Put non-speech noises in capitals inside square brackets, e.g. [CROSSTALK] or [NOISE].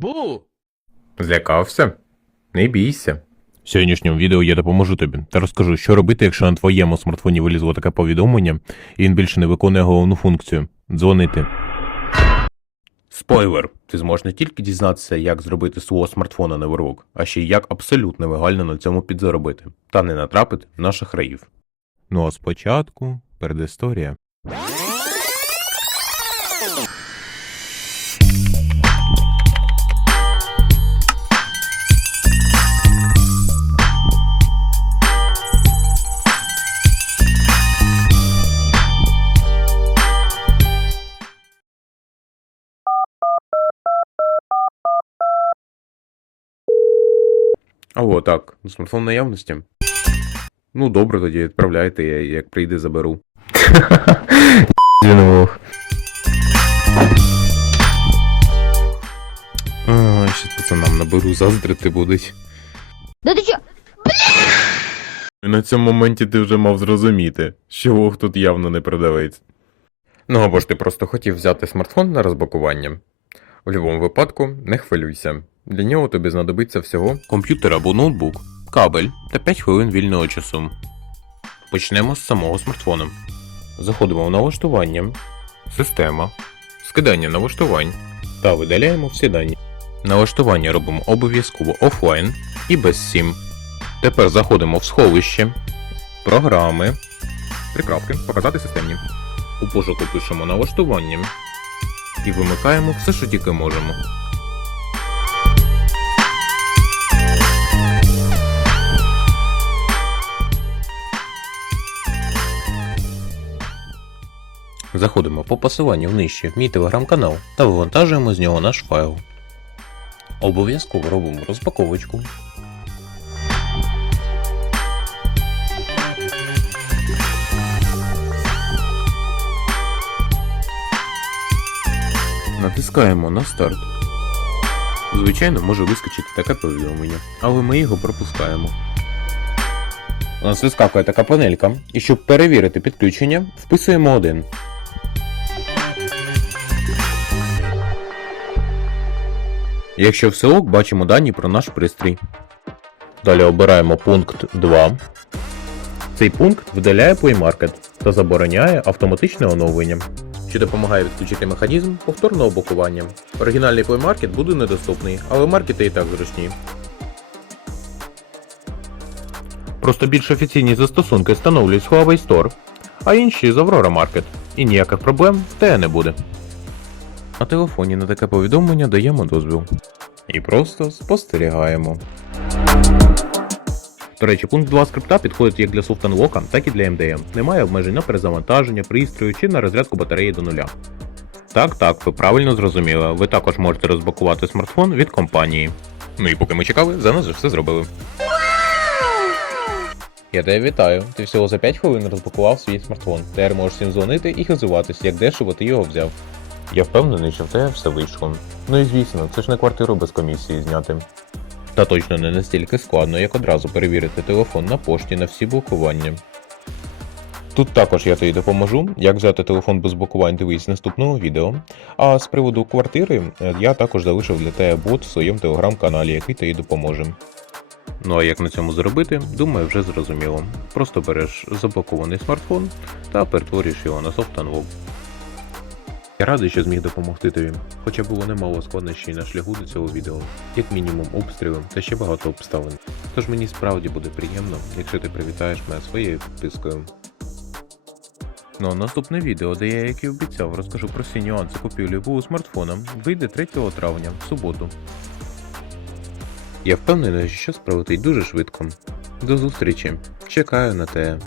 Бу! Злякався? Не бійся. В сьогоднішньому відео я допоможу тобі та розкажу, що робити, якщо на твоєму смартфоні вилізло таке повідомлення, і він більше не виконує головну функцію дзвонити. Спойлер! Ти зможеш не тільки дізнатися, як зробити свого смартфона невервок, а ще й як абсолютно легально на цьому підзаробити, та не натрапити на шахраїв. Ну а спочатку передісторія. Алло, так, смартфон наявності. Ну, добре, тоді відправляйте, я як прийде, заберу. [LAUGHS] А, ще пацанам наберу, заздрити будуть. Да ты чё? І на цьому моменті ти вже мав зрозуміти, що Вог тут явно не продавець. Ну або ж ти просто хотів взяти смартфон на розблокування. В будь-якому випадку не хвилюйся. Для нього тобі знадобиться всього. Комп'ютер або ноутбук, кабель та 5 хвилин вільного часу. Почнемо з самого смартфона. Заходимо в налаштування, система, скидання налаштувань та видаляємо всі дані. Налаштування робимо обов'язково офлайн і без сім. Тепер заходимо в сховище, програми, прикрапки, показати системні. У пошуку пишемо налаштування і вимикаємо все, що тільки можемо. Заходимо по посиланню нижче в мій телеграм-канал та вивантажуємо з нього наш файл. Обов'язково робимо розпаковочку. Натискаємо на старт. Звичайно, може вискочити таке повідомлення, але ми його пропускаємо. У нас вискакує така панелька, і щоб перевірити підключення, вписуємо один. Якщо все ок, бачимо дані про наш пристрій. Далі обираємо пункт 2. Цей пункт видаляє Play Market та забороняє автоматичне оновлення, що допомагає відключити механізм повторного блокування. Оригінальний Play Market буде недоступний, але маркети і так зручні. Просто більш офіційні застосунки встановлюють Huawei Store, а інші з Aurora Market. І ніяких проблем в те не буде. На телефоні на таке повідомлення даємо дозвіл. І просто спостерігаємо. До речі, пункт 2 скрипта підходить як для SoftUnlock, так і для MDM. Немає обмежень на перезавантаження, пристрою чи на розрядку батареї до нуля. Так, так, ви правильно зрозуміли. Ви також можете розблокувати смартфон від компанії. Ну і поки ми чекали, за нас вже все зробили. Я тебе вітаю. Ти всього за 5 хвилин розблокував свій смартфон. Тепер можеш всім дзвонити і хизуватись, як дешево ти його взяв. Я впевнений, що в тебе все вийшло. Ну і звісно, це ж не квартиру без комісії зняти. Та точно не настільки складно, як одразу перевірити телефон на пошті на всі блокування. Тут також я тобі допоможу, як взяти телефон без блокувань дивись в наступному відео. А з приводу квартири е, я також залишив для тебе бот в своєму телеграм-каналі, який тобі допоможе. Ну а як на цьому зробити, думаю, вже зрозуміло. Просто береш заблокований смартфон та перетворюєш його на софт Unlock. Я радий, що зміг допомогти тобі, хоча було немало складнощів на шляху до цього відео, як мінімум обстріли та ще багато обставин. Тож мені справді буде приємно, якщо ти привітаєш мене своєю підпискою. Ну а наступне відео, де я, як і обіцяв, розкажу про всі нюанси купівлі було смартфона, вийде 3 травня, в суботу. Я впевнений, що пролетить дуже швидко. До зустрічі. Чекаю на тебе.